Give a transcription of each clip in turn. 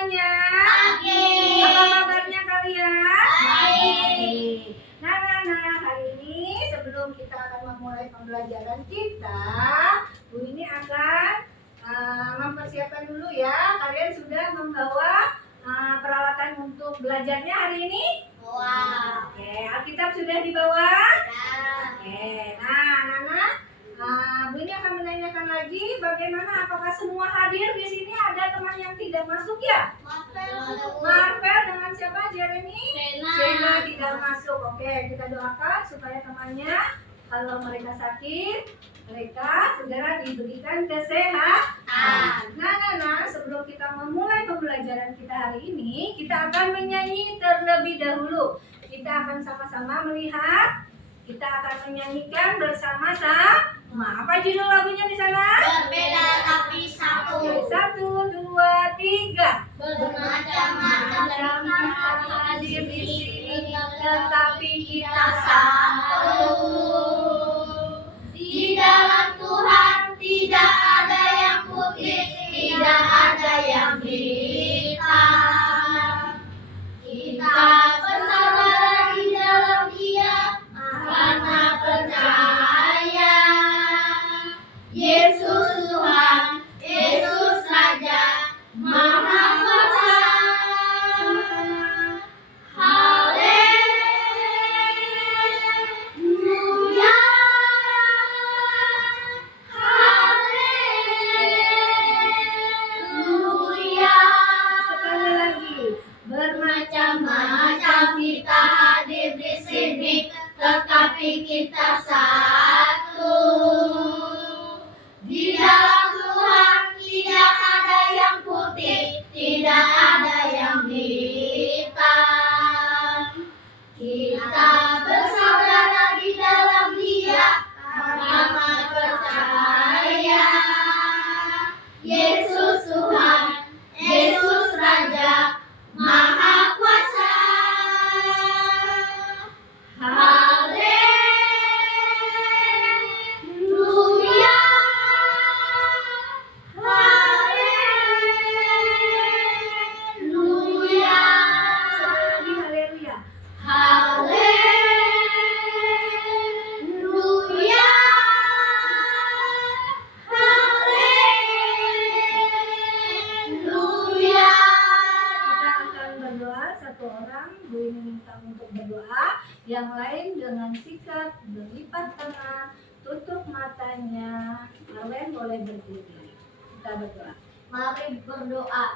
semuanya? Baik. Apa kabarnya kalian? Baik. Nah, hari ini sebelum kita akan memulai pembelajaran kita, Bu ini akan mempersiapkan dulu ya. Kalian sudah membawa peralatan untuk belajarnya hari ini? Wow. Oke, Alkitab sudah dibawa? Nah. Oke, nah Nana, Bu ini akan menanyakan lagi bagaimana, apakah semua hadir di sini? Ada teman yang tidak masuk ya? Marvel dengan siapa? Jeremy? Shena tidak masuk. Oke, kita doakan supaya temannya kalau mereka sakit, mereka segera diberikan kesehatan. Nah, sebelum kita memulai pembelajaran kita hari ini, kita akan menyanyi terlebih dahulu. Kita akan sama-sama melihat, kita akan menyanyikan bersama-sama. Apa judul lagunya di sana? Berbeda tapi satu. 1, 2, 3. Bermacam-macam kita hadir di sini, tetapi kita satu. Di dalam Tuhan tidak ada yang putih, tidak ada yang hitam. Kita bersaudara di dalam Dia karena percaya. Yesus Tuhan, Yesus Raja, Maha Kuasa. Haleluya. Haleluya. Sekali lagi, Bermacam-macam kita hadir di sini, tetapi kita satu. Di dalam Tuhan tidak ada yang putih, tidak ada yang hitam. Kita bersaudara di dalam Dia karena percaya. Yesus Tuhan, Yesus Raja, Maha Kuasa. Haleluya. Haleluya. sekali lagi haleluya. Haleluya. Haleluya. Kita akan berdoa, satu orang Bu ini minta untuk berdoa, yang lain dengan sikap berlipat tangan, tutup matanya. Kalian boleh berdiri. Kita berdoa. Mari berdoa.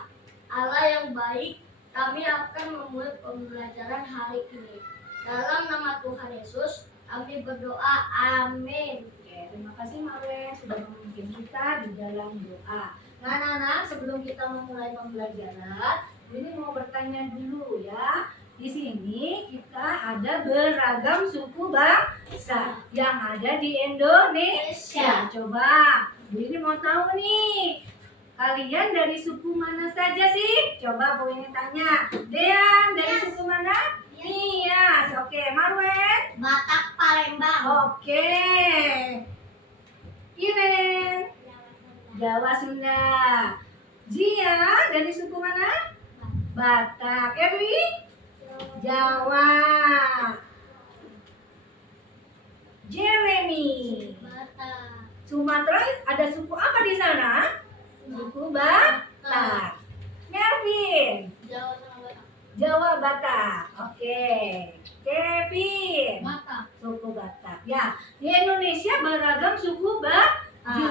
Allah yang baik, kami akan memulai pembelajaran hari ini. Dalam nama Tuhan Yesus, kami berdoa. Amin. Oke, terima kasih Marwe sudah memimpin kita di dalam doa. Nah, sebelum kita memulai pembelajaran, ini mau bertanya dulu ya. Di sini kita ada beragam suku bangsa yang ada di Indonesia. Coba, Bu ini mau tahu nih, kalian dari suku mana saja sih? Coba Bu ini tanya. Dean dari suku mana? Nias. Oke, Marwen. Batak Palembang. Oke. Iren, Jawa Sunda. Jia dari suku mana? Batak. Erwi, Jawa. Jeremy, Batak. Sumatera. Ada suku apa di sana? Suku Batak. Melvin, Jawa sama Batak. Jawa Batak. Oke. Kevin, Batak. suku Batak. Ya, di Indonesia beragam suku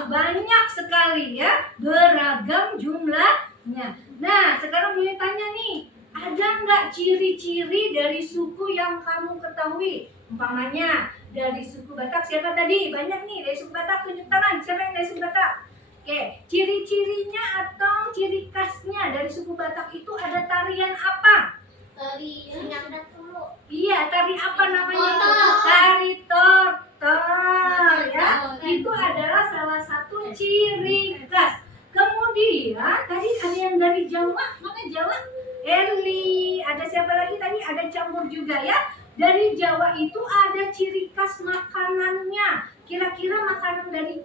banyak sekali ya, beragam jumlahnya. Nah, sekarang boleh tanya nih, ada nggak ciri-ciri dari suku yang kamu ketahui? Umpamanya dari suku Batak, siapa tadi? Banyak nih dari suku Batak, tunjuk tangan. Siapa yang dari suku Batak? Oke, ciri-cirinya atau ciri khasnya dari suku Batak itu ada tarian apa? Tari Sinyang dulu. Iya, tari apa namanya? Tortor. Tari tortor ya. Itu adalah salah satu ciri khas. Kemudian tadi ada yang dari Jawa, mana Jawa? Erli, ada siapa lagi tadi? Ada campur juga ya. Dari Jawa itu ada ciri khas makanannya. Kira-kira makanan dari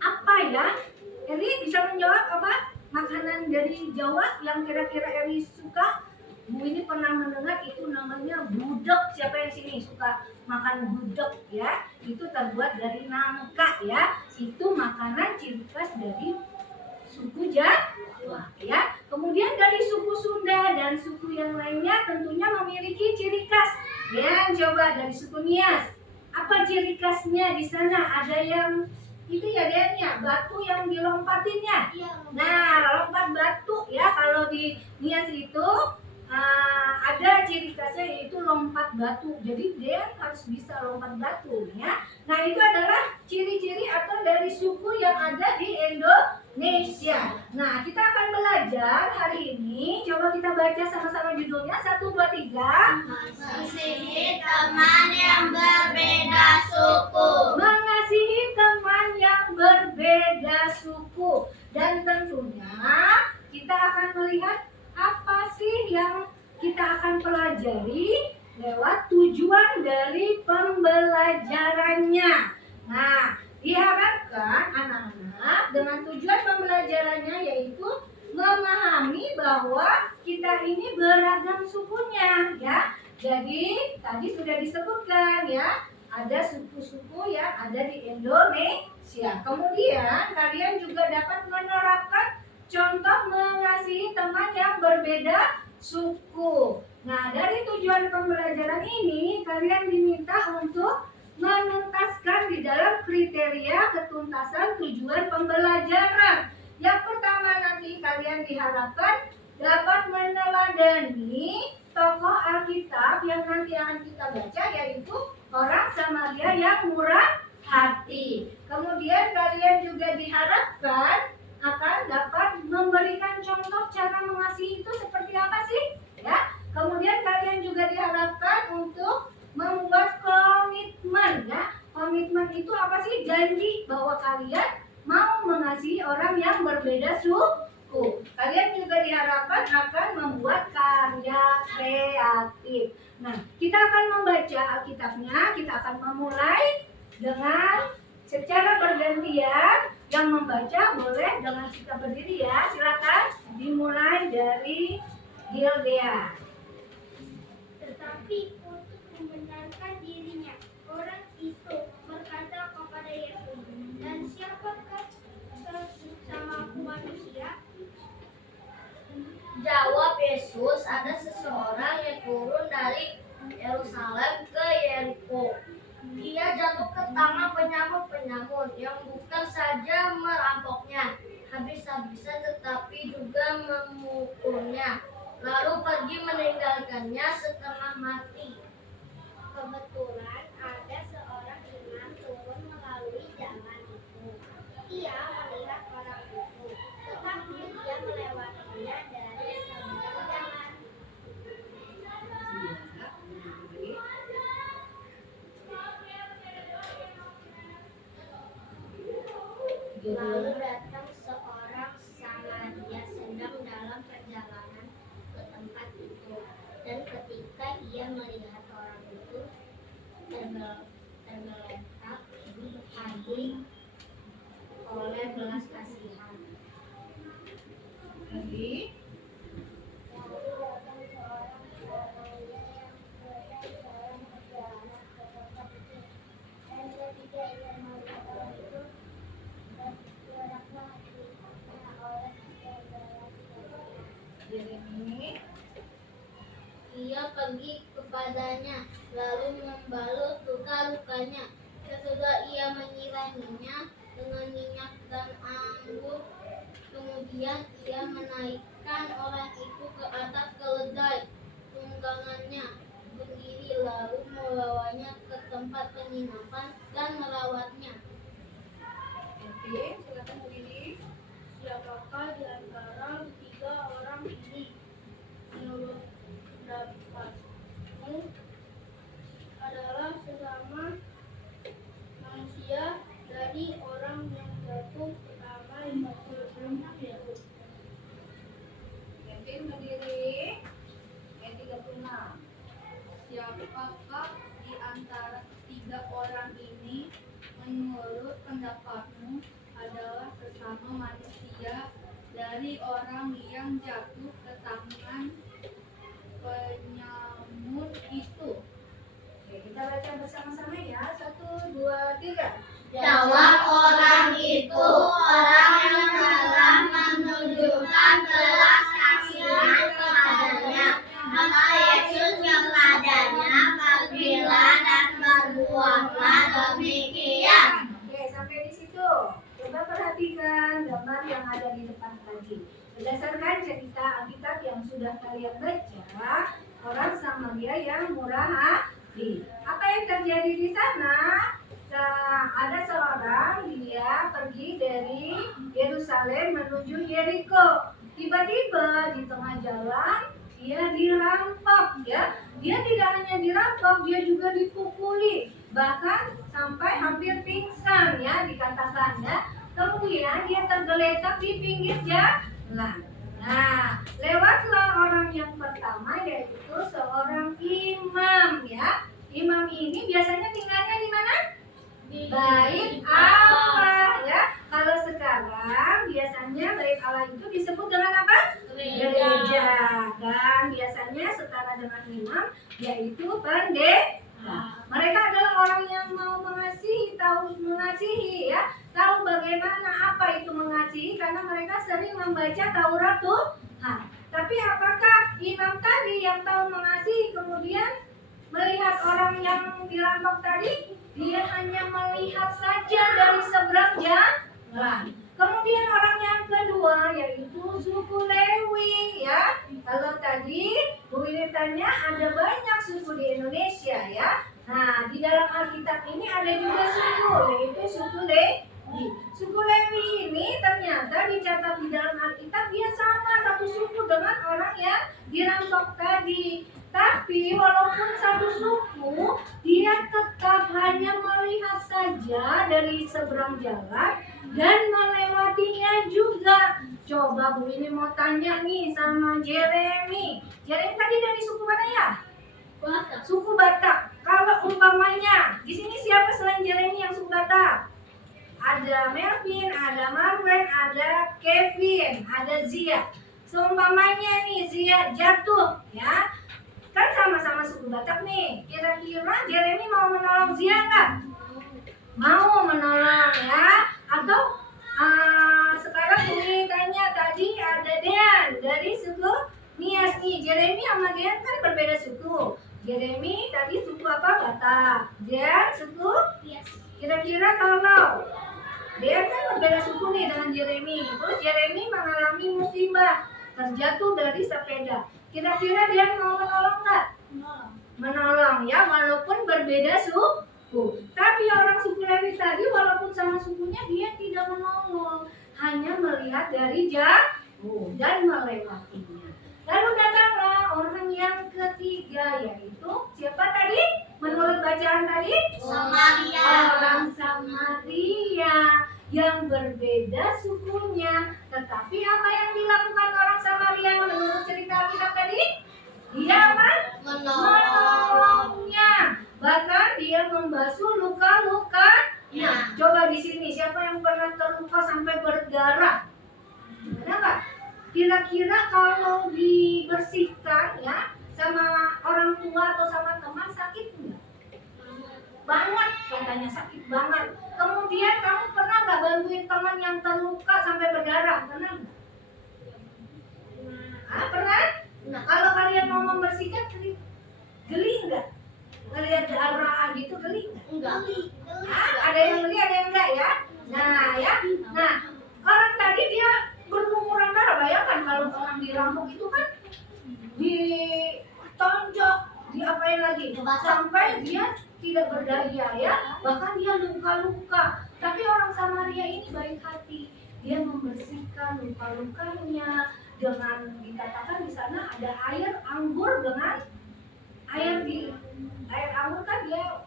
apa ya? Erli bisa menjawab apa? makanan dari Jawa yang kira-kira Eri suka? Bu ini pernah mendengar itu namanya gudeg. Siapa yang sini suka makan gudeg ya? Itu terbuat dari nangka ya. Itu makanan ciri khas dari suku Jawa ya. Kemudian dari suku Sunda dan suku yang lainnya tentunya memiliki ciri khas. Ya, coba dari suku Nias. Apa ciri khasnya di sana? Ada yang itu ya Den ya, batu yang dilompatinnya. Nah, lompat batu ya kalau di Nias itu ada ciri khasnya yaitu lompat batu. Jadi dia harus bisa lompat batu ya. Nah, itu adalah ciri-ciri atau dari suku yang ada di Indonesia. Nah, kita akan belajar hari ini. Coba kita baca sama-sama judulnya. 1, 2, 3. Mengasihi teman yang berbeda suku. Mengasihi teman yang berbeda suku. Dan tentunya kita akan melihat apa sih yang kita akan pelajari lewat tujuan dari pembelajarannya. Nah, diharapkan anak-anak dengan tujuan pembelajarannya yaitu memahami bahwa kita ini beragam sukunya ya. Jadi tadi sudah disebutkan ya, ada suku-suku yang ada di Indonesia. Kemudian kalian juga dapat menerapkan contoh mengasihi teman yang berbeda suku. Nah, dari tujuan pembelajaran ini kalian diminta untuk menuntaskan di dalam kriteria ketuntasan tujuan pembelajaran. Yang pertama nanti kalian diharapkan dapat meneladani tokoh Alkitab yang nanti akan kita baca yaitu orang Samaria yang murah hati. Kemudian kalian juga diharapkan akan dapat memberikan contoh cara mengasihi itu seperti apa sih? Ya. Kemudian kalian juga diharapkan untuk membuat komitmen ya. Komitmen itu apa sih? Janji bahwa kalian mau mengasihi orang yang berbeda suku. Kalian juga diharapkan akan membuat karya kreatif. Nah, kita akan membaca Alkitabnya. Kita akan memulai dengan secara bergantian. Yang membaca boleh dengan kita berdiri ya. Silakan dimulai dari Gildea. Tetapi untuk membenarkan dirinya, orang itu berkata kepada Yesus, "Dan siapakah sesamaku manusia?" Jawab Yesus, "Ada seseorang yang turun dari Yerusalem ke Yeriko. Dia jatuh ke tangan penyamun-penyamun yang bukan saja merampoknya habis-habisan tetapi juga memukulnya, lalu pergi meninggalkannya setengah mati. Kebetulan ada seorang imam turun melalui jalan itu. Ia melihat orang itu, tetapi dia melewatinya dari seberang jalan. Lalu datang seorang Samaria sedang dalam perjalanan ke tempat itu, dan ketika ia melihat orang itu tergeletak hati oleh belas kasihan. Lagi. Lalu datang seorang Samaria yang sedang perjalanan ke tempat itu, dan ketika ia melihat orang itu tergeraklah hatinya oleh belas kasihan. Jeremy. Ia pergi kepadanya, lalu membalut luka-lukanya. Sesudah ia menyirahinya dengan minyak dan anggur, kemudian ia menaikkan orang itu ke atas keledai tunggangannya sendiri, lalu membawanya ke tempat penginapan dan merawatnya. Oke, silakan berdiri. Siapakah di antara tiga orang ini? Menurut pendapatmu adalah sesama manusia dari orang yang jatuh pertama itu. Kevin berdiri. Yang 36. Siapakah di antara tiga orang ini menurut pendapatmu adalah sesama manusia dari orang yang jatuh ke tangan penyamun itu. Oke, kita baca bersama-sama ya. 1, 2, 3. Jawab orang itu, orang yang telah menunjukkan belas kasihan kepadanya. Maka Yesus kepadanya, pergilah dan berbuatlah demikian. Oke, sampai di situ. Coba perhatikan gambar yang ada di depan tadi. Berdasarkan cerita Alkitab yang sudah kalian baca, orang Samaria yang murah hati. Apa yang terjadi di sana? Nah, ada seorang dia pergi dari Yerusalem menuju Yeriko. Tiba-tiba di tengah jalan dia dirampok ya. Dia tidak hanya dirampok, dia juga dipukuli, bahkan sampai hampir pingsan ya dikatakan ya. Kemudian dia tergeletak di pinggir jalan. Nah, lewatlah orang yang pertama yaitu seorang imam ya. Imam ini biasanya tinggalnya di mana? Bait Allah ya. Kalau sekarang biasanya bait Allah itu disebut dengan apa? Gereja. Dan biasanya setara dengan imam yaitu pendeta. Mereka adalah orang yang mau mengasihi, tahu mengasihi ya, tahu bagaimana apa itu mengasihi karena mereka sering membaca Taurat Tuhan. Tapi apakah imam tadi yang tahu mengasihi kemudian melihat orang yang dirampok tadi? Dia hanya melihat saja dari seberang jalan. Kemudian orang yang kedua yaitu suku Lewi ya. Kalau tadi Bu Wini tanya ada banyak suku di Indonesia ya. Nah, di dalam Alkitab ini ada juga suku, yaitu suku Lewi. Suku Lewi ini ternyata dicatat di dalam Alkitab dia sama satu suku dengan orang yang dirampok tadi. Tapi walaupun satu suku, dia tetap hanya melihat saja dari seberang jalan dan melewatinya juga. Coba Bu ini mau tanya nih sama Jeremy. Jeremy tadi dari suku mana ya? Batak. Suku Batak. Kalau umpamanya, di sini siapa selain Jeremy yang suku Batak? Ada Melvin, ada Marwen, ada Kevin, ada Zia. Seumpamanya nih Zia jatuh ya. Kan sama-sama suku Batak nih. Kira-kira Jeremy mau menolong Zia nggak? Mau menolong ya? Atau sekarang ini tanya tadi ada Dean dari suku Nias nih. Jeremy sama Dean kan berbeda suku. Jeremy tadi suku apa? Batak. Dean suku? Yes. Kira-kira kalau Dean kan berbeda suku nih dengan Jeremy. Terus Jeremy mengalami musibah, terjatuh dari sepeda. Kira-kira dia mau menolong nggak? Menolong ya, walaupun berbeda suku. Tapi orang suku Lewi tadi walaupun sama sukunya dia tidak menolong, hanya melihat dari jauh dan melewatinya. Lalu datanglah orang yang ketiga yaitu siapa tadi? Menurut bacaan tadi? Samaria. Orang Samaria yang berbeda sukunya. Tetapi apa yang dilakukan orang Samaria menurut cerita Alkitab tadi? Dia apa? Menolongnya. Bahkan dia membasuh luka-lukanya. Coba di sini siapa yang pernah terluka sampai berdarah? Ada nggak? Kira-kira kalau dibersihkan ya sama orang tua atau sama teman sakit nggak? Banget, katanya sakit banget. Kemudian kamu pernah nggak bantuin teman yang terluka sampai berdarah? Pernah nggak? Pernah? Nah, kalau kalian mau membersihkan, geli nggak? Ngelihat darah gitu geli nggak? Enggak. Ada yang geli, ada yang enggak ya? Nah ya, nah orang tadi dia berlumuran darah. Bayangkan kalau orang dirampok itu kan ditonjok, diapain lagi? Sampai dia tidak berdaya ya, bahkan dia luka-luka. Tapi orang Samaria ini baik hati, dia membersihkan luka-lukanya dengan dikatakan di sana ada air anggur dengan air anggur kan dia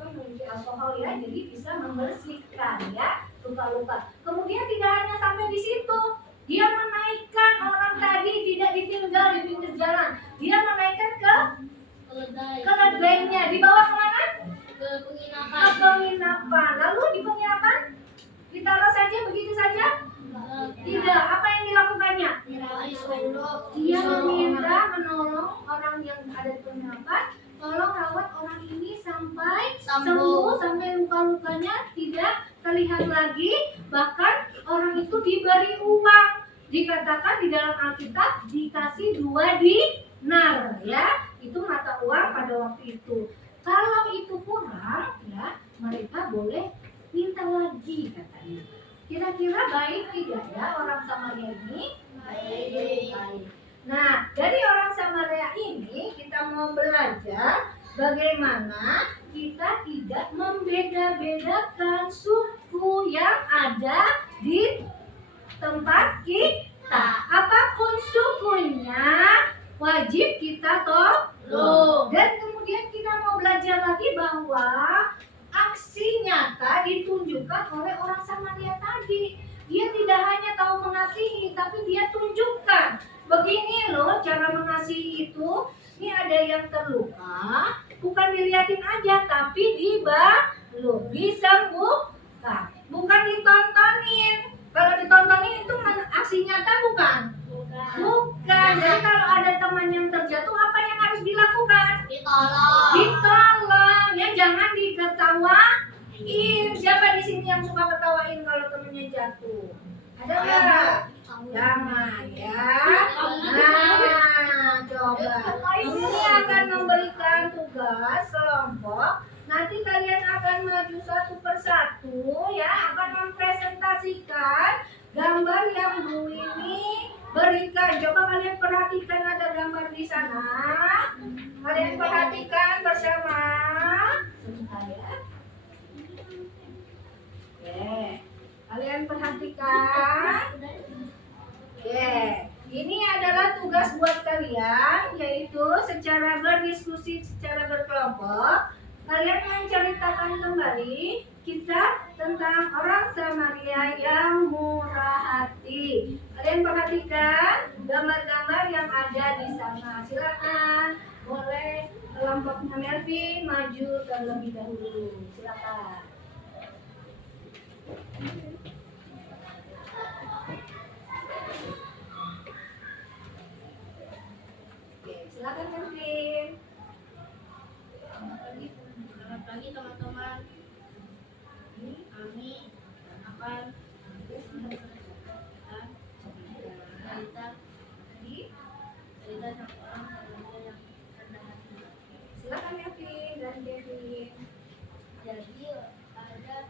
memiliki alkohol ya, jadi bisa membersihkan ya luka-luka. Kemudian tidak hanya sampai di situ, dia menaikkan orang tadi tidak ditinggal di pinggir jalan, dia menaikkan ke keledainya. Dibawa kemana? Ke penginapan. Ke penginapan. Lalu di penginapan ditaruh saja begitu saja? Tidak. Apa yang tolong orang yang ada di penginapan, tolong rawat orang ini sampai Sembuh. sembuh, sampai luka-lukanya tidak terlihat lagi, bahkan orang itu diberi uang. Dikatakan di dalam Alkitab dikasih 2 dinar, ya, itu mata uang pada waktu itu. Kalau itu kurang, ya, mereka boleh minta lagi katanya. Kira-kira baik tidak ya orang Samaria ini? Baik. Nah, dari orang Samaria ini kita mau belajar bagaimana kita tidak membeda-bedakan suku yang ada di tempat kita. Apapun sukunya wajib kita tolong. Dan kemudian kita mau belajar lagi bahwa aksi nyata ditunjukkan oleh orang Samaria tadi. Dia tidak hanya tahu mengasihi, tapi dia tunjukkan. Begini loh cara mengasihi itu. Ini ada yang terluka, bukan dilihatin aja, tapi disembuhkan. Bukan ditontonin. Kalau ditontonin itu aksi nyata bukan? Bukan. Jadi kalau ada teman yang terjatuh, apa yang harus dilakukan? Ditolong. Ya, jangan diketawain. Siapa di sini yang suka ketawain kalau temennya jatuh? Ada nggak? Jangan ya. Nah, coba. Ini akan memberikan tugas kelompok. Nanti kalian akan maju satu persatu, ya, akan mempresentasikan gambar yang Bu ini berikan. Coba kalian perhatikan ada gambar di sana. Kalian perhatikan bersama. Sebentar ya. Oke. Kalian perhatikan. Oke. Ini adalah tugas buat kalian, yaitu secara berdiskusi, secara berkelompok. Kalian menceritakan kembali kisah tentang orang Samaria yang murah hati. Kalian perhatikan gambar-gambar yang ada di sana. Silakan, boleh kelompoknya Melvin maju terlebih dahulu. Silakan. Oke, silakan Melvin. Selamat pagi teman-teman. Kami akan cerita tentang orang Samaria yang rendah hati. Silakan Melvin dan Kevin. Jadi ada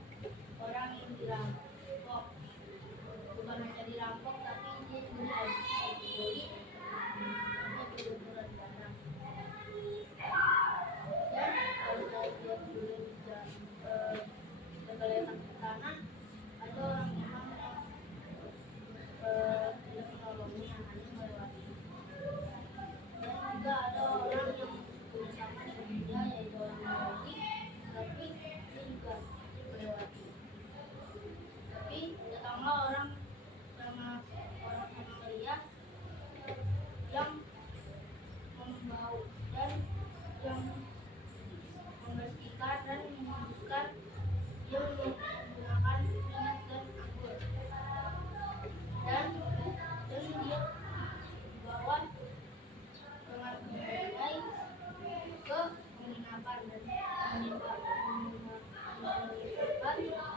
orang yang dirampok, bukan hanya dirampok tapi dia juga dibeli sama berlumuran darah. Dan kalau dia dulu tergeletak ke tanah, ada orang imam yang tidak menolongnya, hanya melewati. Dan juga ada orang yang bersama dengan dia, yaitu orang Yahudi, tapi dia juga melewati. Tapi datanglah orang Samaria yang membau dan yang membersihkan dan menyembuhkan. Dia menggunakan minyak dan anggur, dan dia dibawa dengan berdaya ke penginapan, dan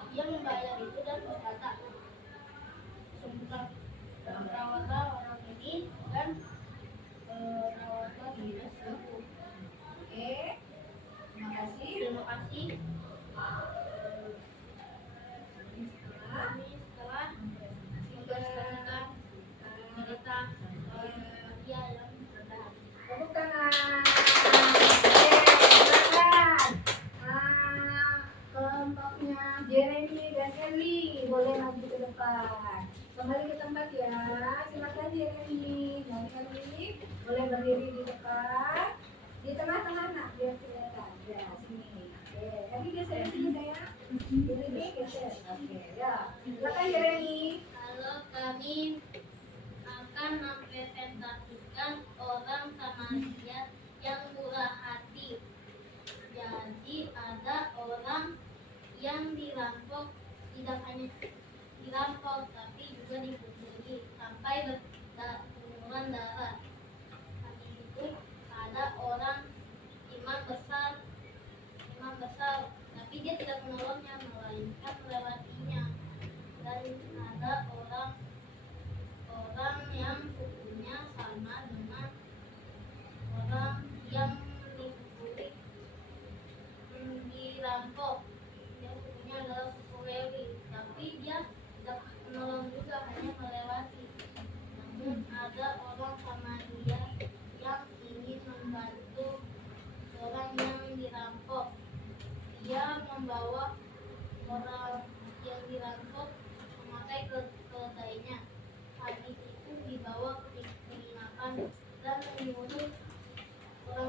dia membayar itu dan berkata, sembuhkan, rawatlah orang ini dan rawatlah dia sembuh. Oke. Terima kasih. Terima kasih. Kami setelah mempresentasikan cerita dia yang rendah hati. Tepuk tangan. Oke, silakan. Kelompoknya Jeremy dan Eli boleh maju ke depan. Kembali ke tempat ya. Silakan Jeremy dan Eli boleh berdiri di depan. Di tengah-tengah nak biar kelihatan. Ya, sini. Oke, Eli geser sini sayang. Jeremy geser. Oke, ya. Silakan Jeremy. Kalau kami akan mempresentasikan orang Samaria yang murah hati. Jadi ada orang yang dirampok, tidak hanya dirampok tapi juga dipukuli sampai berlumuran darah. Habis itu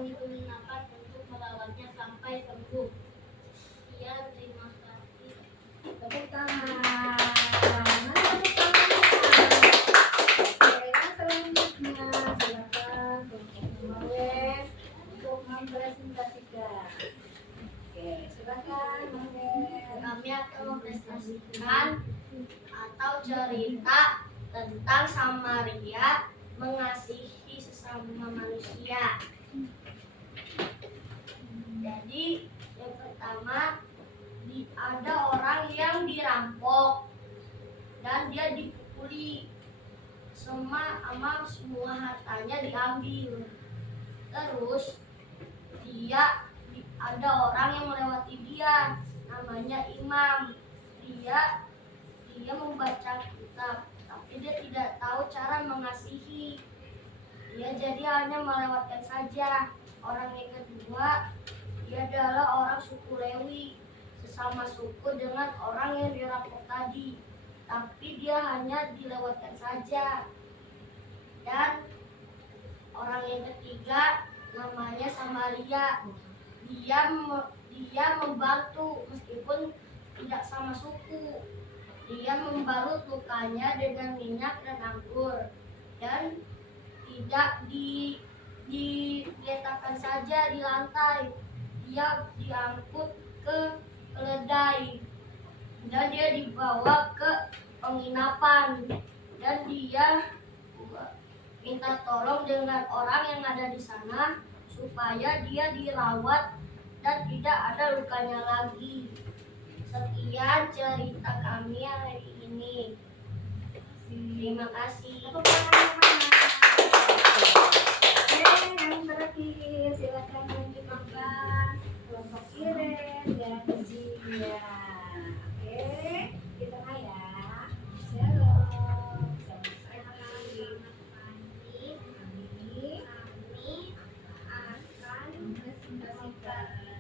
menjalani penginapan untuk merawatnya sampai sembuh. Sekian, terima kasih. Tepuk tangan. Mana tepuk tangannya? Oke, yang selanjutnya silakan kelompok nomor W untuk mempresentasikan. Oke, silakan Bang Des. Kami akan mempresentasikan atau cerita tentang Samaria mengasihi sesama manusia. Jadi yang pertama, ada orang yang dirampok dan dia dipukuli, semua hartanya diambil. Terus ada orang yang melewati dia, namanya imam. Dia membaca kitab, tapi dia tidak tahu cara mengasihi. Dia jadi hanya melewatkan saja. Orang yang kedua, dia adalah orang suku Lewi, sesama suku dengan orang yang dirampok tadi, tapi dia hanya dilewatkan saja. Dan orang yang ketiga namanya Samaria. Dia membantu meskipun tidak sama suku. Dia membalut lukanya dengan minyak dan anggur dan tidak diletakkan saja di lantai. Dia diangkut ke keledai dan dia dibawa ke penginapan, dan dia minta tolong dengan orang yang ada di sana supaya dia dirawat dan tidak ada lukanya lagi. Sekian cerita kami hari ini. Terima kasih. Tepuk tangan yang mana? Oke, yang terakhir silakan lanjutkan kelompok Iren dan Zia. Oke, di tengah ya. Shalom. Selamat pagi. Kami akan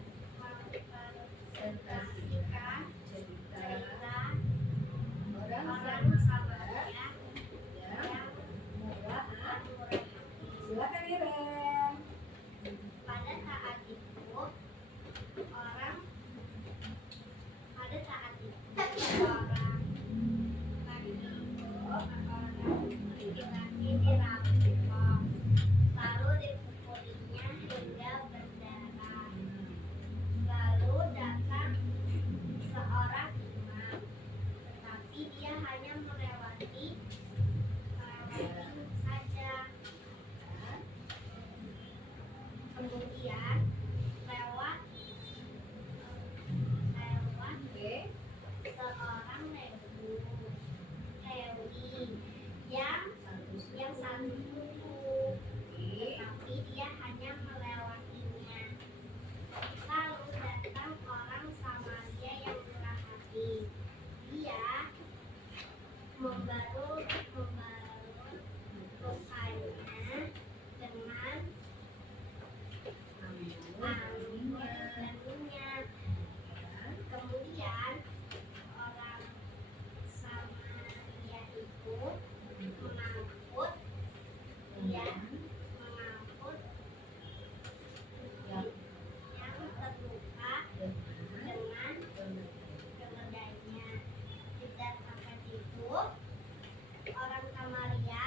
presentasikan cerita orang orang sabar yang murah hati. Silakan Iren. pada saat itu orang laki-laki dirampok, lalu dipukulinya hingga berdarah. Lalu datang seorang imam, tetapi dia hanya melewati saja. Kemudian lewat Oke. seorang Lewi yang satu suku, tetapi dia hanya melewatinya. Lalu datang orang Samaria yang murah hati. Dia membalut lukanya dengan anggur dan minyak. Kemudian orang Samaria itu mengangkut yang terluka dengan keledainya. Tidak sampai situ, orang Samaria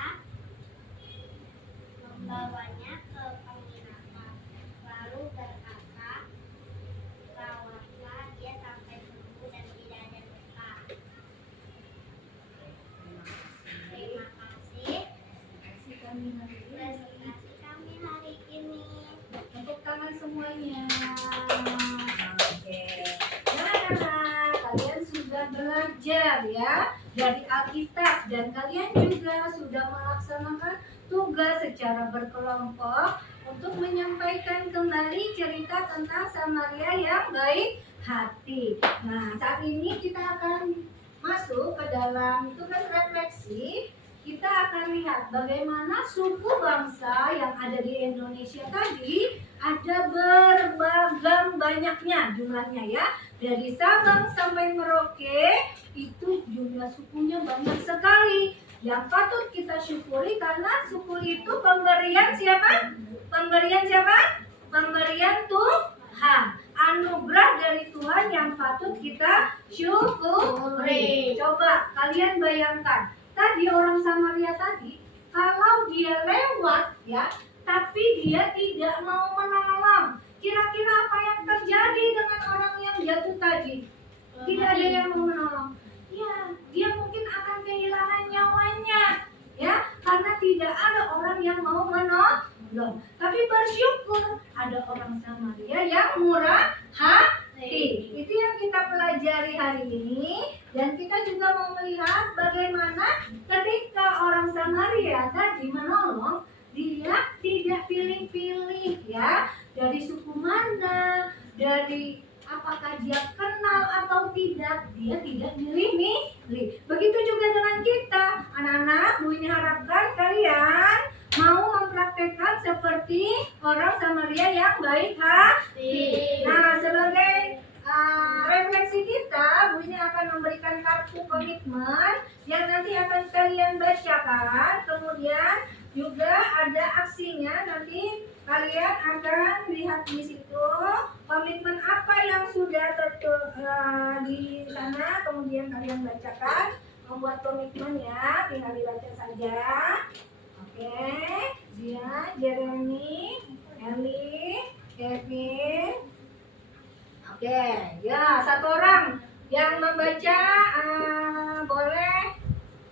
membawanya ke penginapan, lalu berkata, rawatlah dia sampai sembuh dan tidak ada luka. Terima kasih. Presentasi kami hari ini. Tepuk tangan semuanya. Oke. Nah, anak-anak, kalian sudah belajar ya dari Alkitab, dan kalian juga sudah melaksanakan tugas secara berkelompok untuk menyampaikan kembali cerita tentang Samaria yang baik hati. Nah, saat ini kita akan masuk ke dalam tugas refleksi. Kita akan lihat bagaimana suku bangsa yang ada di Indonesia tadi ada berbagai banyaknya jumlahnya ya. Dari Sabang sampai Merauke itu jumlah sukunya banyak sekali. Yang patut kita syukuri karena suku itu pemberian siapa? Pemberian siapa? pemberian Tuhan, anugerah dari Tuhan yang patut kita syukuri. Coba kalian bayangkan, tadi orang Samaria tadi, kalau dia lewat ya, tapi dia tidak mau menolong, kira-kira apa yang terjadi dengan orang yang jatuh tadi? Tidak ada yang mau menolong. Ya, dia mungkin akan kehilangan nyawanya, ya, karena tidak ada orang yang mau menolong. Tapi bersyukur ada orang Samaria yang murah hati. Itu yang kita pelajari hari ini, dan kita juga mau melihat bagaimana ketika orang Samaria tadi menolong, dia tidak pilih-pilih ya, dari suku mana, dari apakah dia kenal atau tidak, dia tidak milih-milih. Begitu juga dengan kita, anak-anak. Bu ini harapkan kalian mau mempraktekkan seperti orang Samaria yang baik hati. Nah, sebagai refleksi kita, Bu ini akan memberikan kartu komitmen yang nanti akan kalian bacakan. Kemudian juga ada aksinya, nanti kalian akan lihat di situ komitmen apa yang sudah di sana, kemudian kalian bacakan, membuat komitmen ya, tinggal dibaca saja. Oke, Zia, Jeremy, Eli, Kevin. Oke, ya, satu orang yang membaca boleh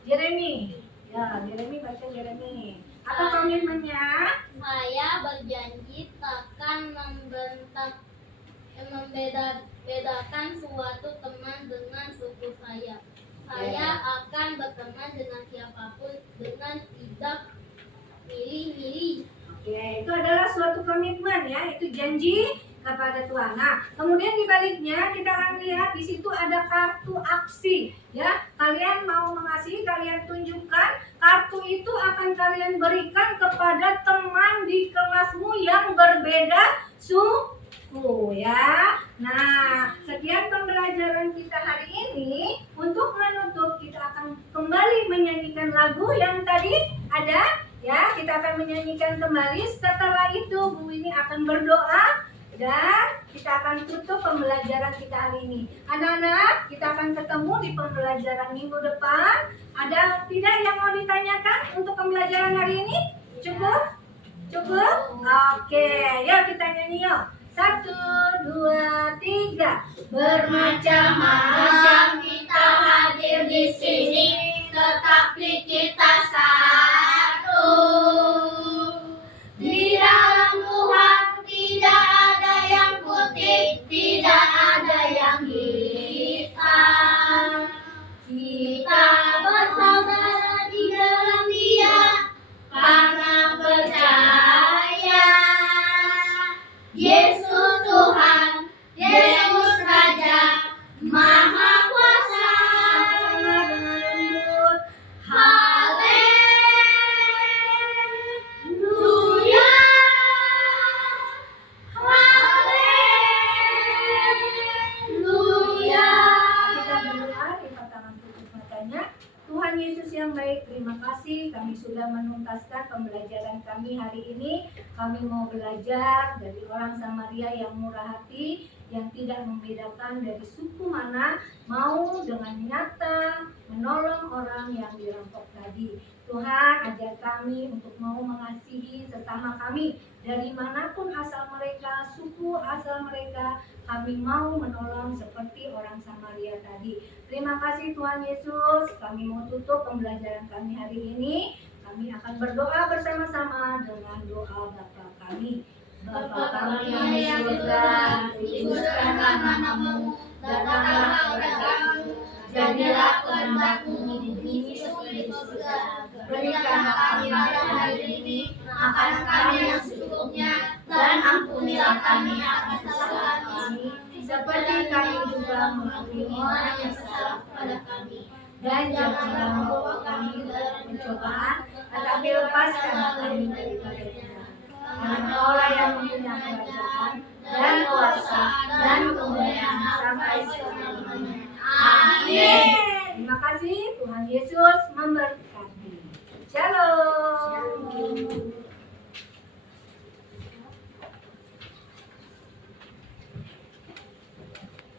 Jeremy. Ya, Jeremy baca Jeremy. Apa komitmennya? Saya berjanji takkan membedakan suatu teman dengan suku saya. Saya akan berteman dengan siapapun dengan tidak milih-milih. Oke, itu adalah suatu komitmen ya, itu janji kepada Tuhan. Nah, kemudian di baliknya kita akan lihat di situ ada kartu aksi ya. Kalian mau mengasihi, kalian tunjukkan kartu itu akan kalian berikan kepada teman di kelasmu yang berbeda suku ya. Nah, sekian pembelajaran kita hari ini. Untuk menutup, kita akan kembali menyanyikan lagu yang tadi ada ya. Kita akan menyanyikan kembali. Setelah itu Bu ini akan berdoa dan kita akan tutup pembelajaran kita hari ini. Anak-anak, kita akan ketemu di pembelajaran minggu depan. Ada tidak yang mau ditanyakan untuk pembelajaran hari ini? Cukup? Cukup? Oke, yuk kita nyanyi yuk. 1, 2, 3. Bermacam-macam kita hadir di sini, tetapi kita satu. Di dalam Tuhan tidak ada yang putih, tidak ada yang hitam. Kita bersaudara di dalam Dia karena percaya. Yesus Tuhan, Yesus Raja, Maha Kuasa. Sama-sama dengan lembut. Haleluya, haleluya. Kita berdoa, lipat tangan, tutup matanya. Tuhan Yesus yang baik, terima kasih kami sudah menuntaskan pembelajaran kami hari ini. Kami mau belajar dari orang Samaria yang murah hati, yang tidak membedakan dari suku mana, mau dengan nyata menolong orang yang dirampok tadi. Tuhan, ajar kami untuk mau mengasihi sesama kami, dari manapun asal mereka, suku asal mereka, kami mau menolong seperti orang Samaria tadi. Terima kasih Tuhan Yesus. Kami mau tutup pembelajaran kami hari ini. Kami akan berdoa bersama-sama dengan doa Bapa kami. Bapa kami yang di surga, dikuduskanlah namamu, datanglah kerajaanmu, jadilah kehendak-mu di bumi seperti di surga. Berikanlah kami pada hari ini makanan kami yang secukupnya, dan ampunilah kami akan kesalahan kami, seperti kami juga mengampuni orang yang salah kepada kami. Dan janganlah membawa kami ke dalam pencobaan, tetapi lepaskan kami daripada jahat. Karena Kaulah yang mempunyai kerajaan dan